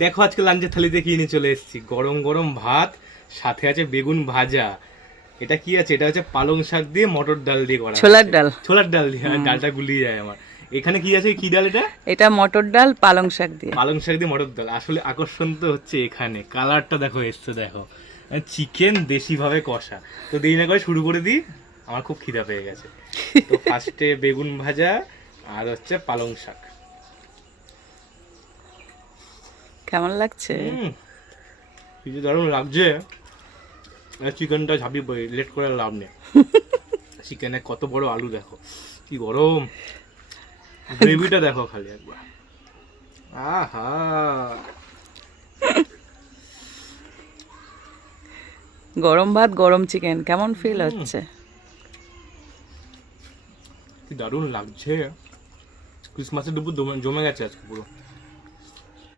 দেখো আজকে লাঞ্চের থালিতে কি নিয়ে চলে এসেছি, গরম গরম ভাত, সাথে আছে বেগুন ভাজা। এটা কি আছে? এটা হচ্ছে পালং শাক দিয়ে মটর ডাল দিয়ে করা, ছোলার ডাল। ছোলার ডাল দিয়ে, ডালটা গুলিয়ে যায় আমার। এখানে কি আছে? কি ডাল এটা? এটা মটর ডাল পালং শাক দিয়ে। পালং শাক দিয়ে মটর ডাল। আসলে আকর্ষণ তো হচ্ছে এখানে কালারটা দেখো, এসছে দেখো, চিকেন দেশি ভাবে কষা। তো দেরি না করে শুরু করে দিই, আমার খুব খিদা পেয়ে গেছে। তো ফার্স্টে বেগুন ভাজা আর হচ্ছে পালং শাক। কেমন লাগছে? কি যে দারুণ লাগছে। চিকেনটা ঝাঁপিয়ে পড়ি, লেট করে লাভ নেই। চিকেনে কত বড় আলু দেখো, কি গরম। গ্রেভিটা দেখো খালি একবার, আহা। গরম ভাত গরম চিকেন, কেমন ফিল হচ্ছে? কি দারুণ লাগছে। ক্রিসমাসের দুপুর জমে গেছে আজকে পুরো।